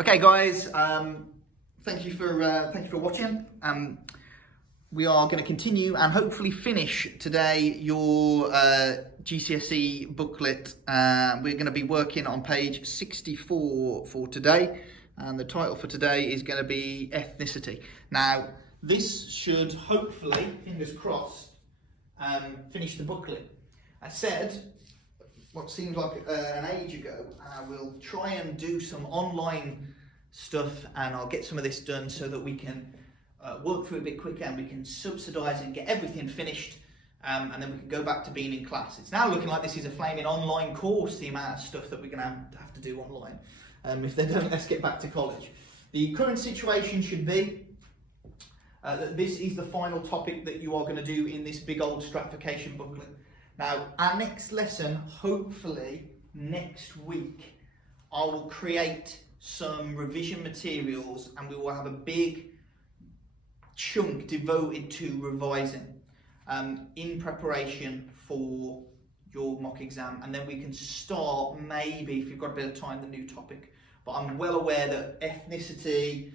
Okay, guys. Thank you for watching. We are going to continue and hopefully finish today your GCSE booklet. We're going to be working on page 64 for today, and the title for today is going to be Ethnicity. Now, this should hopefully, fingers crossed, finish the booklet. I said, what seems like an age ago, we'll try and do some online stuff, and I'll get some of this done so that we can work through a bit quicker and we can subsidise and get everything finished, and then we can go back to being in class. It's now looking like this is a flaming online course, the amount of stuff that we're going to have to do online. If they don't, let's get back to college. The current situation should be that this is the final topic that you are going to do in this big old stratification booklet. Now, our next lesson, hopefully next week, I will create some revision materials and we will have a big chunk devoted to revising in preparation for your mock exam, and then we can start, maybe if you've got a bit of time, the new topic. But I'm well aware that ethnicity,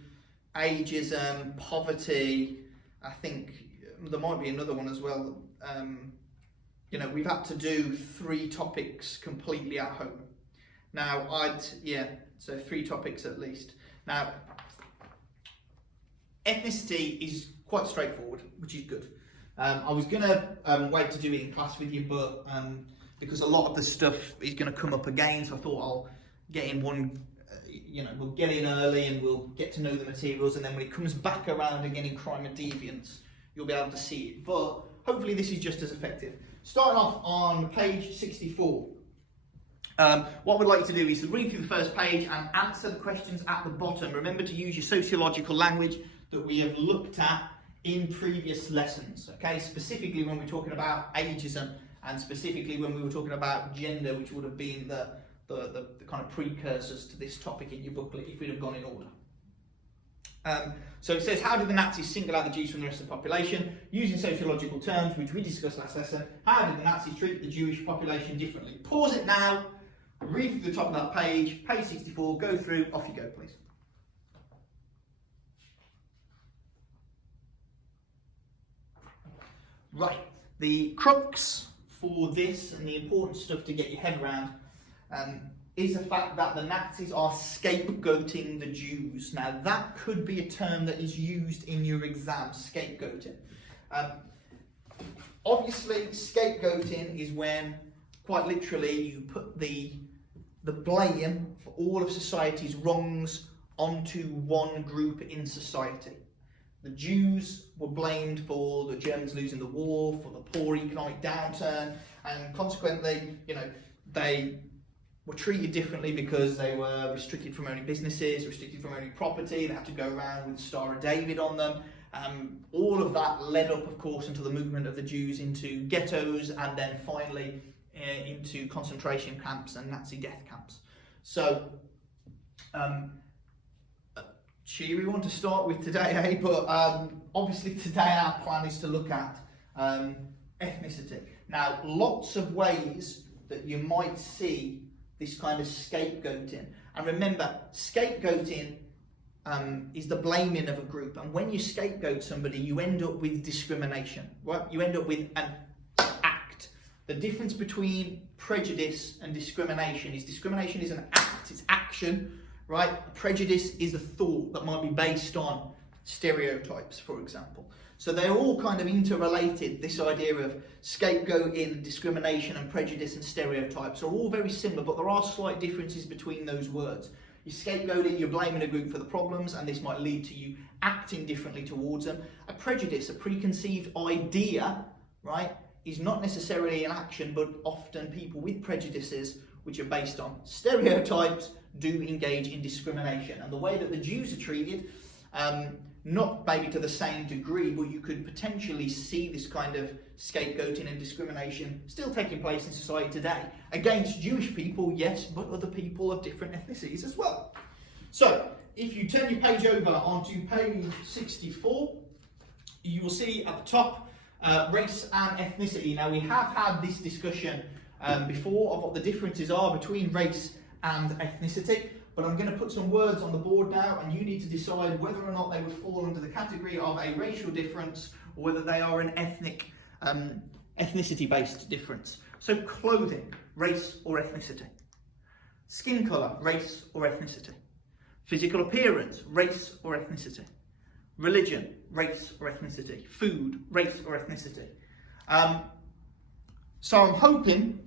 ageism, poverty, I think there might be another one as well. You know, we've had to do 3 topics completely at home. Now, so 3 topics at least. Now, ethnicity is quite straightforward, which is good. I was going to wait to do it in class with you, but because a lot of the stuff is going to come up again, so I thought I'll get in one, we'll get in early and we'll get to know the materials, and then when it comes back around again in crime and deviance, you'll be able to see it. But hopefully this is just as effective. Starting off on page 64. What we'd like you to do is to read through the first page and answer the questions at the bottom. Remember to use your sociological language that we have looked at in previous lessons, okay? Specifically when we're talking about ageism, and specifically when we were talking about gender, which would have been the kind of precursors to this topic in your booklet if we'd have gone in order. So it says, how did the Nazis single out the Jews from the rest of the population? Using sociological terms, which we discussed last lesson, how did the Nazis treat the Jewish population differently? Pause it now, read through the top of that page 64, go through, off you go, please. Right, the crux for this and the important stuff to get your head around is the fact that the Nazis are scapegoating the Jews. Now, that could be a term that is used in your exam, scapegoating. Obviously, scapegoating is when, quite literally, you put the blame for all of society's wrongs onto one group in society. The Jews were blamed for the Germans losing the war, for the poor economic downturn, and consequently, they were treated differently because they were restricted from owning businesses, restricted from owning property. They had to go around with the Star of David on them. All of that led up, of course, into the movement of the Jews into ghettos, and then finally into concentration camps and Nazi death camps. So, cheery one to start with today, but obviously today our plan is to look at ethnicity. Now, lots of ways that you might see this kind of scapegoating. And remember, scapegoating is the blaming of a group. And when you scapegoat somebody, you end up with discrimination, right? You end up with an act. The difference between prejudice and discrimination is an act, it's action, right? Prejudice is a thought that might be based on stereotypes, for example. So they're all kind of interrelated. This idea of scapegoating, discrimination and prejudice and stereotypes are all very similar, but there are slight differences between those words. You're scapegoating, you're blaming a group for the problems, and this might lead to you acting differently towards them. A prejudice, a preconceived idea, right, is not necessarily an action, but often people with prejudices, which are based on stereotypes, do engage in discrimination. And the way that the Jews are treated, not maybe to the same degree, but you could potentially see this kind of scapegoating and discrimination still taking place in society today. Against Jewish people, yes, but other people of different ethnicities as well. So, if you turn your page over onto page 64, you will see at the top, race and ethnicity. Now, we have had this discussion before of what the differences are between race and ethnicity, but I'm going to put some words on the board now, and you need to decide whether or not they would fall under the category of a racial difference or whether they are an ethnicity-based difference. So clothing, race or ethnicity. Skin colour, race or ethnicity. Physical appearance, race or ethnicity. Religion, race or ethnicity. Food, race or ethnicity. So I'm hoping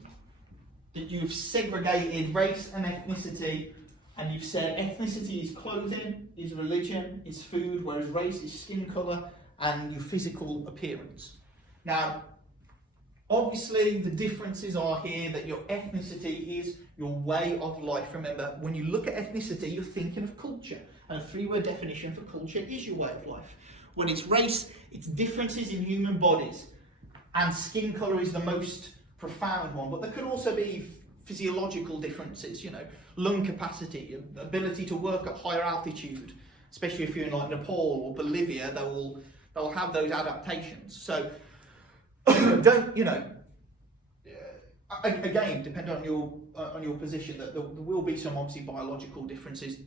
that you've segregated race and ethnicity, and you've said ethnicity is clothing, is religion, is food, whereas race is skin colour and your physical appearance. Now, obviously the differences are here that your ethnicity is your way of life. Remember, when you look at ethnicity, you're thinking of culture, and a 3-word definition for culture is your way of life. When it's race, it's differences in human bodies, and skin colour is the most profound one, but there could also be physiological differences, you know, lung capacity, ability to work at higher altitude, especially if you're in like Nepal or Bolivia, they'll have those adaptations. So don't, you know, again, depending on your position, that there will be some obviously biological differences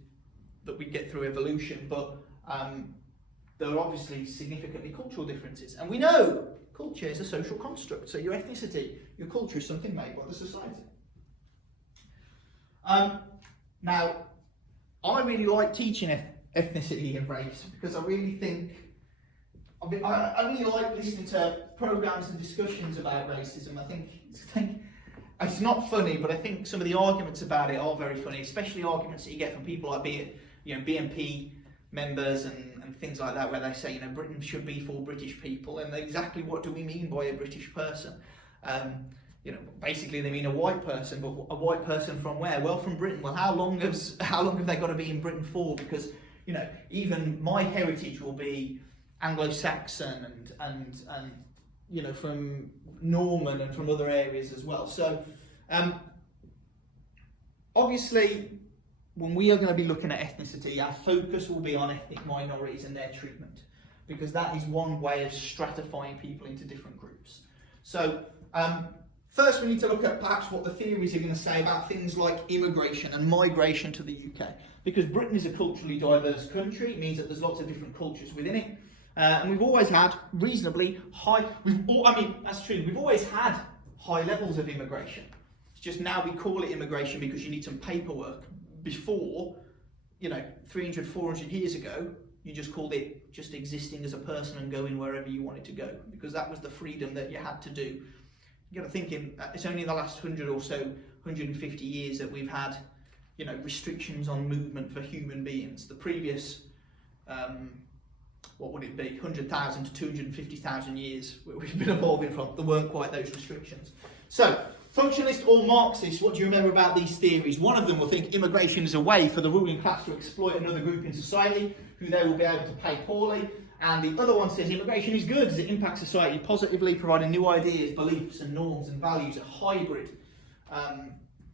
that we get through evolution, but there are obviously significantly cultural differences, and we know culture is a social construct. So your ethnicity, your culture is something made by the society. Now, I really like teaching ethnicity and race because I really think, I really like listening to programs and discussions about racism. I think it's not funny, but I think some of the arguments about it are very funny, especially arguments that you get from people like BNP members and things like that, where they say, you know, Britain should be for British people, and exactly what do we mean by a British person? You know, basically they mean a white person, but a white person from where? Well, from Britain. Well, how long have they got to be in Britain for? Because, you know, even my heritage will be Anglo-Saxon and you know, from Norman and from other areas as well. So obviously, when we are going to be looking at ethnicity, our focus will be on ethnic minorities and their treatment, because that is one way of stratifying people into different groups. So first we need to look at perhaps what the theories are going to say about things like immigration and migration to the UK. Because Britain is a culturally diverse country, it means that there's lots of different cultures within it. And we've always had reasonably high, that's true, we've always had high levels of immigration. It's just now we call it immigration because you need some paperwork. Before, you know, 300, 400 years ago, you just called it just existing as a person and going wherever you wanted to go, because that was the freedom that you had to do. You got to think, it's only in the last 100 or so, 150 years that we've had, you know, restrictions on movement for human beings. The previous, what would it be, 100,000 to 250,000 years we've been evolving from, there weren't quite those restrictions. So, functionalist or Marxist, what do you remember about these theories? One of them will think immigration is a way for the ruling class to exploit another group in society who they will be able to pay poorly. And the other one says immigration is good as it impacts society positively, providing new ideas, beliefs and norms and values, a hybrid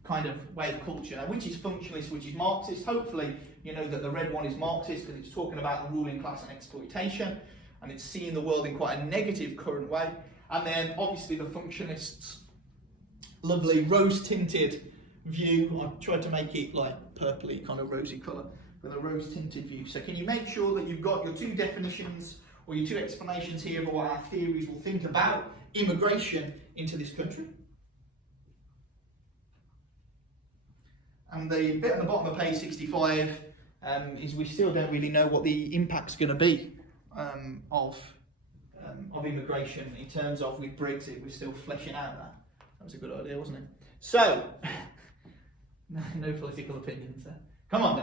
kind of way of culture. Now, which is functionalist, which is Marxist? Hopefully you know that the red one is Marxist because it's talking about the ruling class and exploitation, and it's seeing the world in quite a negative current way. And then obviously the functionists, lovely rose-tinted view. I tried to make it like purpley, kind of rosy colour, with a rose-tinted view. So can you make sure that you've got your two definitions or your two explanations here of what our theories will think about immigration into this country? And the bit at the bottom of page 65 is we still don't really know what the impact's going to be of immigration in terms of with Brexit. We're still fleshing out that. That was a good idea, wasn't it? So, no political opinions there. Come on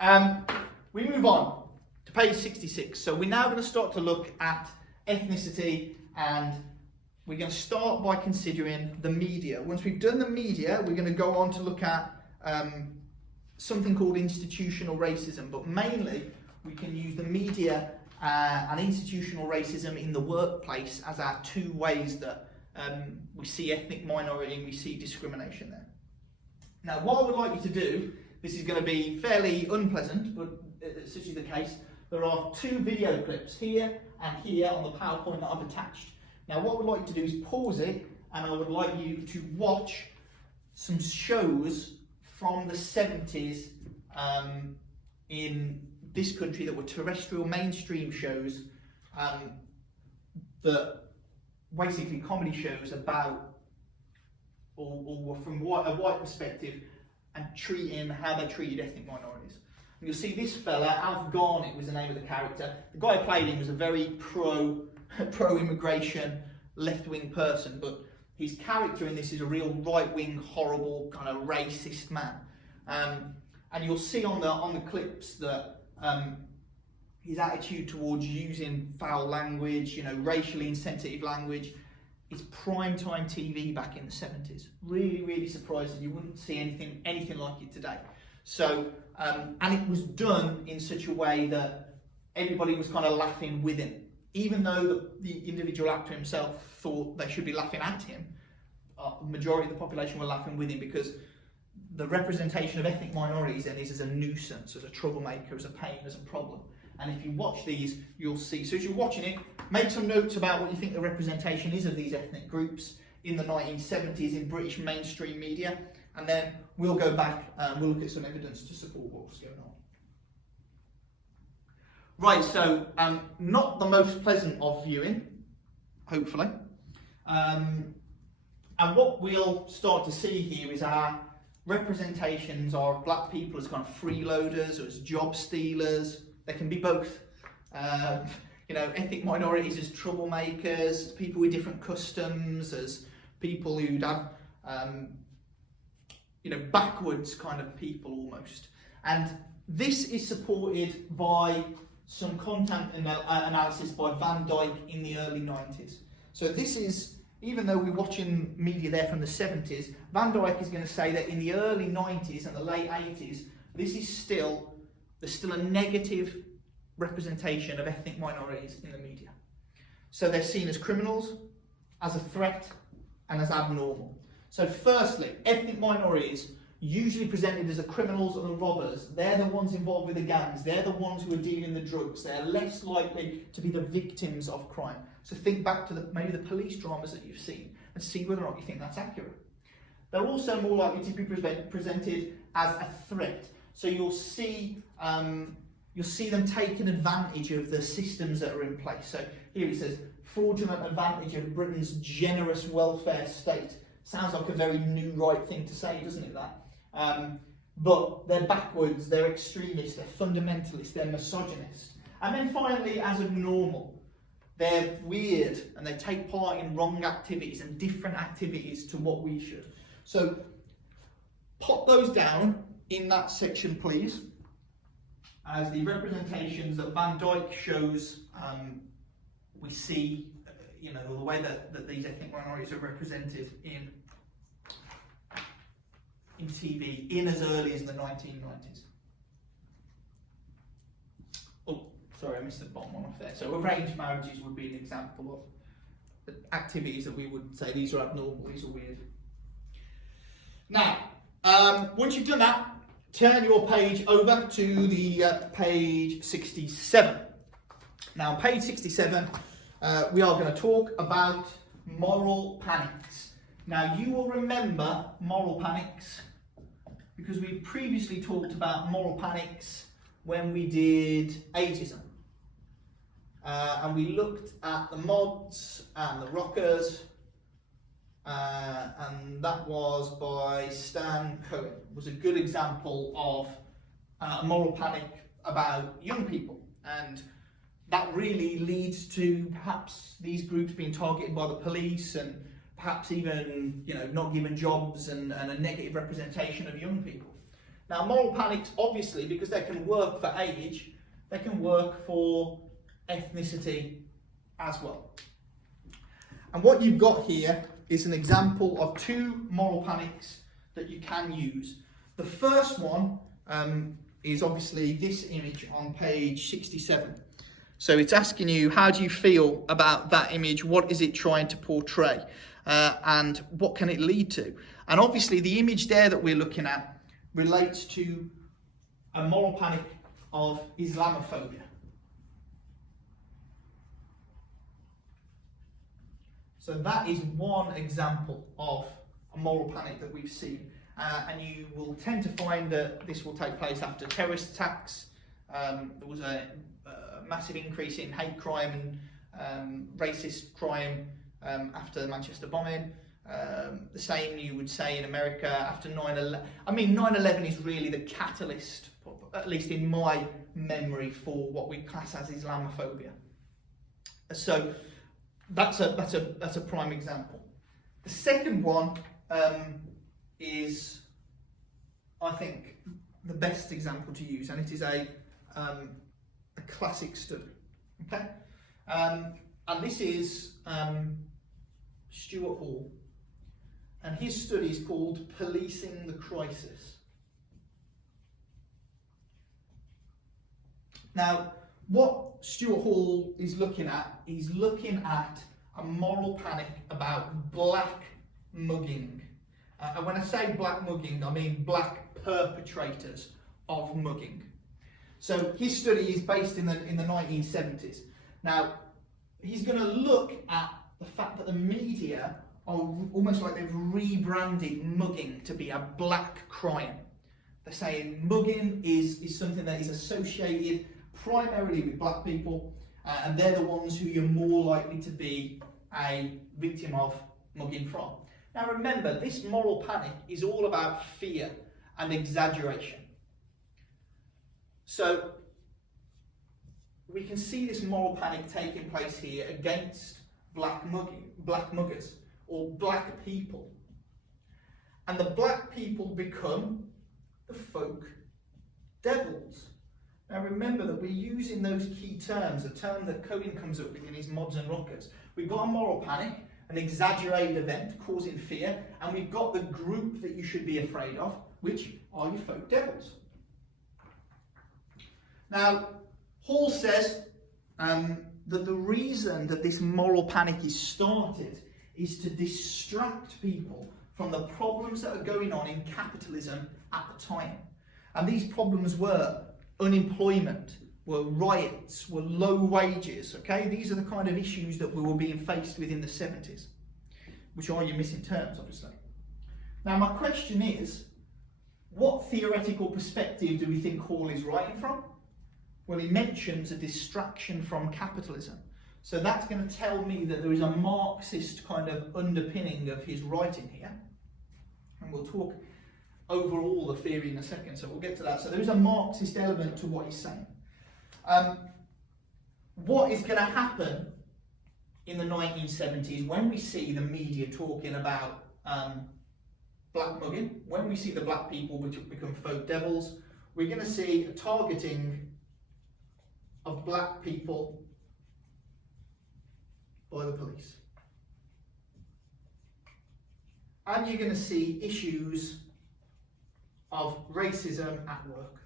now. We move on to page 66. So we're now going to start to look at ethnicity, and we're going to start by considering the media. Once we've done the media, we're going to go on to look at something called institutional racism, but mainly we can use the media and institutional racism in the workplace as our two ways that we see ethnic minority and we see discrimination there. Now, what I would like you to do, this is going to be fairly unpleasant, but such is the case, there are two video clips here and here on the PowerPoint that I've attached. Now, what I would like you to do is pause it, and I would like you to watch some shows from the 70s in this country that were terrestrial mainstream shows that basically comedy shows about or were from a white perspective and treating how they treated ethnic minorities. And you'll see this fella, Alf Garnett was the name of the character. The guy who played him was a very pro-immigration, left-wing person, but his character in this is a real right-wing, horrible, kind of racist man. And you'll see on the clips that his attitude towards using foul language, you know, racially insensitive language, is primetime TV back in the 70s. Really, really surprising. You wouldn't see anything like it today. So, and it was done in such a way that everybody was kind of laughing with him. Even though the individual actor himself thought they should be laughing at him, the majority of the population were laughing with him because the representation of ethnic minorities then is as a nuisance, as a troublemaker, as a pain, as a problem. And if you watch these, you'll see. So as you're watching it, make some notes about what you think the representation is of these ethnic groups in the 1970s in British mainstream media. And then we'll go back and we'll look at some evidence to support what was going on. Right, so not the most pleasant of viewing, hopefully. And what we'll start to see here is our representations of black people as kind of freeloaders, or as job stealers. They can be both. You know, ethnic minorities as troublemakers, as people with different customs, as people who'd have, you know, backwards kind of people almost. And this is supported by some content analysis by Van Dyke in the early 90s. So this is, even though we're watching media there from the 70s, Van Dyke is going to say that in the early 90s and the late 80s, this is there's still a negative representation of ethnic minorities in the media. So they're seen as criminals, as a threat, and as abnormal. So firstly, ethnic minorities usually presented as the criminals and the robbers. They're the ones involved with the gangs. They're the ones who are dealing the drugs. They're less likely to be the victims of crime. So think back to maybe the police dramas that you've seen and see whether or not you think that's accurate. They're also more likely to be presented as a threat. So you'll see them taking advantage of the systems that are in place. So here it says, fraudulent advantage of Britain's generous welfare state. Sounds like a very new right thing to say, doesn't it, that? But they're backwards, they're extremists, they're fundamentalists, they're misogynists. And then finally, as abnormal, they're weird and they take part in wrong activities and different activities to what we should. So pop those down in that section, please, as the representations that Van Dyke shows. We see, you know, the way that these ethnic minorities are represented in TV in as early as the 1990s. Oh, sorry, I missed the bottom one off there. So arranged marriages would be an example of the activities that we would say these are abnormal, these are weird. Now, once you've done that, turn your page over to the page 67. Now, on page 67, we are going to talk about moral panics. Now, you will remember moral panics because we previously talked about moral panics when we did ageism. And we looked at the mods and the rockers, and that was by Stan Cohen. It was a good example of a moral panic about young people, and that really leads to perhaps these groups being targeted by the police and perhaps even, you know, not given jobs and a negative representation of young people. Now, moral panics, obviously, because they can work for age, they can work for ethnicity as well. And what you've got here is an example of two moral panics that you can use. The first one is obviously this image on page 67. So it's asking you, how do you feel about that image? What is it trying to portray? And what can it lead to? And obviously the image there that we're looking at relates to a moral panic of Islamophobia. So that is one example of a moral panic that we've seen. and you will tend to find that this will take place after terrorist attacks. There was a massive increase in hate crime and racist crime after the Manchester bombing. The same you would say in America after 9/11. I mean, 9/11 is really the catalyst, at least in my memory, for what we class as Islamophobia. So that's a prime example. The second one is, I think, the best example to use, and it is a classic study. Okay, and this is Stuart Hall, and his study is called Policing the Crisis. Now, what Stuart Hall is looking at, he's looking at a moral panic about black mugging. And when I say black mugging, I mean black perpetrators of mugging. So his study is based in the 1970s. Now, he's going to look at the fact that the media are almost like they've rebranded mugging to be a black crime. They're saying mugging is something that is associated primarily with black people, and they're the ones who you're more likely to be a victim of mugging from. Now remember, this moral panic is all about fear and exaggeration. So we can see this moral panic taking place here against black muggers, or black people. And the black people become the folk devils. Now remember that we're using those key terms, a term that Cohen comes up with in his Mods and Rockers. We've got a moral panic, an exaggerated event causing fear, and we've got the group that you should be afraid of, which are your folk devils. Now, Hall says that the reason that this moral panic is started is to distract people from the problems that are going on in capitalism at the time. And these problems were unemployment, were riots, were low wages, okay? These are the kind of issues that we were being faced with in the 70s, which are your missing terms, obviously. Now, my question is, what theoretical perspective do we think Hall is writing from? Well, he mentions a distraction from capitalism. So that's going to tell me that there is a Marxist kind of underpinning of his writing here. And we'll talk overall the theory in a second, so we'll get to that. So there is a Marxist element to what he's saying. What is going to happen in the 1970s when we see the media talking about black mugging, when we see the black people become folk devils, we're going to see a targeting of black people by the police. And you're going to see issues of racism at work.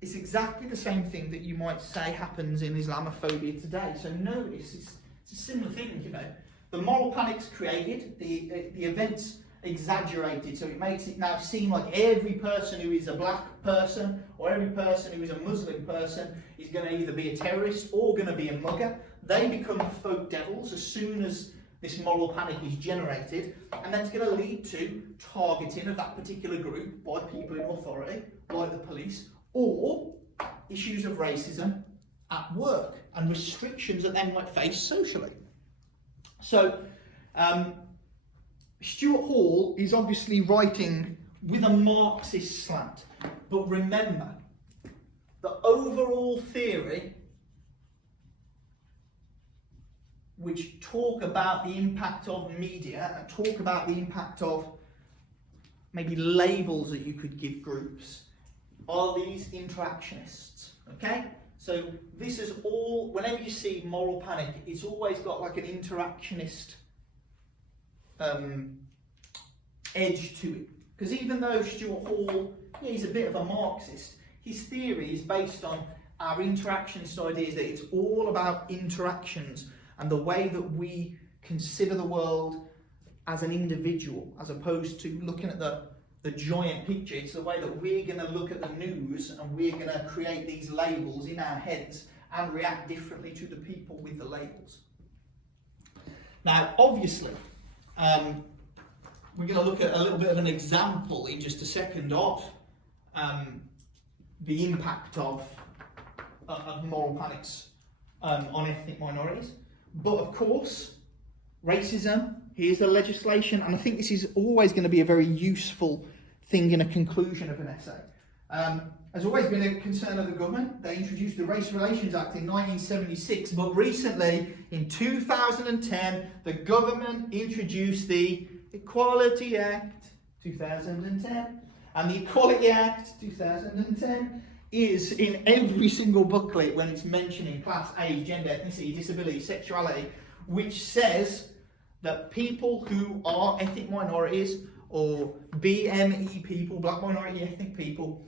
It's exactly the same thing that you might say happens in Islamophobia today. So notice, it's a similar thing, you know. The moral panic's created, the events exaggerated, so it makes it now seem like every person who is a black person or every person who is a Muslim person is going to either be a terrorist or going to be a mugger. They become folk devils as soon as this moral panic is generated, and that's going to lead to targeting of that particular group by people in authority, like the police, or issues of racism at work and restrictions that they might face socially. So, Stuart Hall is obviously writing with a Marxist slant, but remember, the overall theory which talk about the impact of media and talk about the impact of maybe labels that you could give groups are these interactionists, okay? So this is all, whenever you see moral panic, it's always got like an interactionist edge to it. Because even though Stuart Hall, he's a bit of a Marxist, his theory is based on our interactionist ideas that it's all about interactions and the way that we consider the world as an individual, as opposed to looking at the giant picture. It's the way that we're going to look at the news and we're going to create these labels in our heads and react differently to the people with the labels. Now, obviously, we're going to look at a little bit of an example in just a second of the impact of moral panics on ethnic minorities. But of course, racism, here's the legislation, and I think this is always going to be a very useful thing in a conclusion of an essay. Has always been a concern of the government. They introduced the Race Relations Act in 1976, but recently, in 2010, the government introduced the Equality Act 2010. And the Equality Act 2010 is in every single booklet when it's mentioning class, age, gender, ethnicity, disability, sexuality, which says that people who are ethnic minorities or BME people, black minority ethnic people,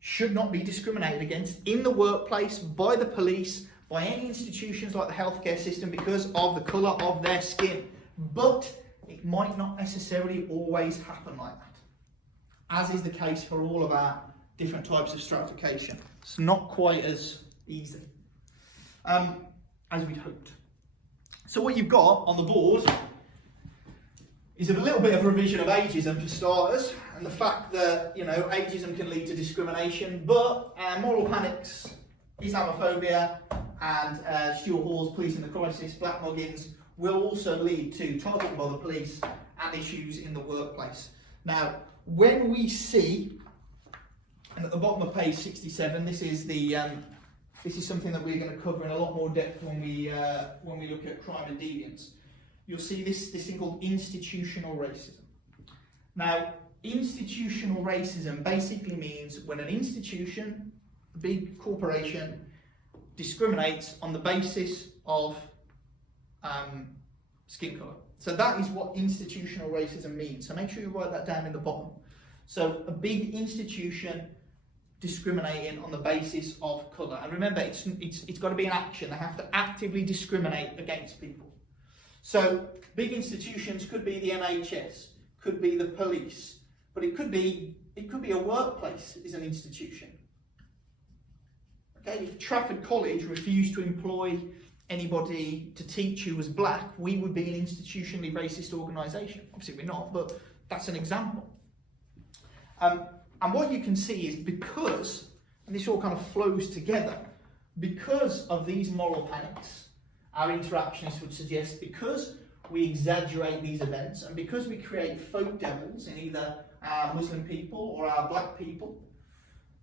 should not be discriminated against in the workplace, by the police, by any institutions like the healthcare system because of the colour of their skin. But it might not necessarily always happen like that, as is the case for all of our different types of stratification. It's not quite as easy as we'd hoped. So what you've got on the board is a little bit of a revision of ageism for starters, and the fact that, you know, ageism can lead to discrimination, but moral panics, Islamophobia, and Stuart Hall's Police in the Crisis, black muggings, will also lead to targeting by the police and issues in the workplace. Now, when we see, and at the bottom of page 67, this is the this is something that we're going to cover in a lot more depth when we look at crime and deviance. You'll see this thing called institutional racism. Now, institutional racism basically means when an institution, a big corporation, discriminates on the basis of skin colour. So that is what institutional racism means. So make sure you write that down in the bottom. So a big institution discriminating on the basis of colour. And remember, it's got to be an action. They have to actively discriminate against people. So big institutions could be the NHS, could be the police, but it could be a workplace is an institution. Okay, if Trafford College refused to employ anybody to teach who was black, we would be an institutionally racist organisation. Obviously we're not, but that's an example. And what you can see is because, and this all kind of flows together, because of these moral panics, our interactionists would suggest, because we exaggerate these events and because we create folk devils in either our Muslim people or our black people,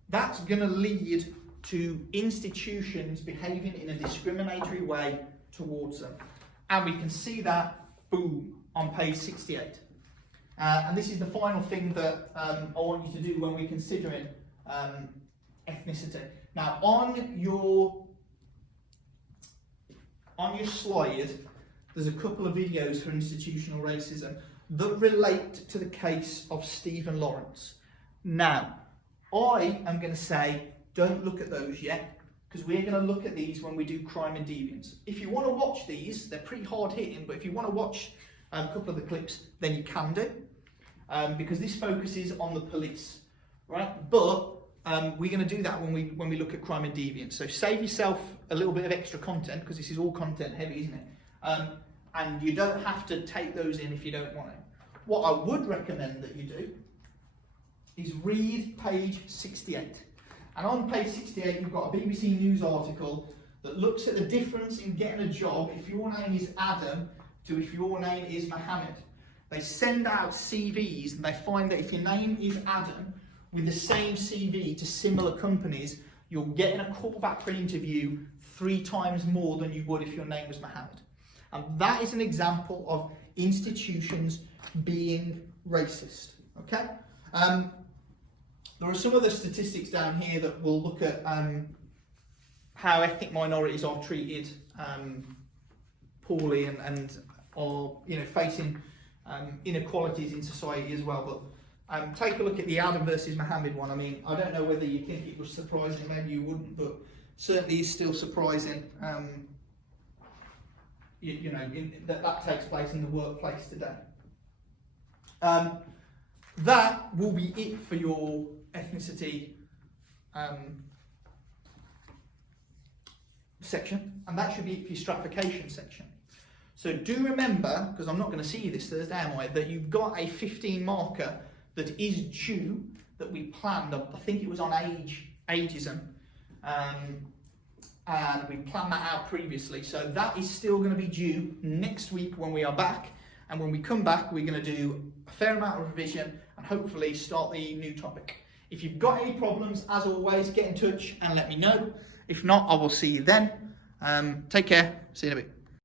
that's going to lead to institutions behaving in a discriminatory way towards them. And we can see that, boom, on page 68. And this is the final thing that I want you to do when we're considering ethnicity. Now, on your slide, there's a couple of videos for institutional racism that relate to the case of Stephen Lawrence. Now, I am going to say, don't look at those yet, because we're going to look at these when we do crime and deviance. If you want to watch these, they're pretty hard hitting, but if you want to watch a couple of the clips, then you can do, because this focuses on the police, right? But we're going to do that when we look at crime and deviance. So save yourself a little bit of extra content, because this is all content heavy, isn't it? And you don't have to take those in if you don't want to. What I would recommend that you do is read page 68. And on page 68, you've got a BBC News article that looks at the difference in getting a job if your name is Adam to if your name is Mohammed. They send out CVs and they find that if your name is Adam, with the same CV to similar companies, you're getting a call back for an interview 3 times more than you would if your name was Mohammed. And that is an example of institutions being racist, okay? There are some other statistics down here that will look at how ethnic minorities are treated poorly and are, you know, facing inequalities in society as well. But take a look at the Adam versus Mohammed one. I mean, I don't know whether you think it was surprising, maybe you wouldn't, but certainly is still surprising. You know, that takes place in the workplace today. That will be it for your ethnicity section, and that should be it for your stratification section. So do remember, because I'm not going to see you this Thursday, am I, that you've got a 15 marker that is due, that we planned. I think it was on ageism. And we planned that out previously. So that is still going to be due next week when we are back. And when we come back, we're going to do a fair amount of revision and hopefully start the new topic. If you've got any problems, as always, get in touch and let me know. If not, I will see you then. Take care. See you in a bit.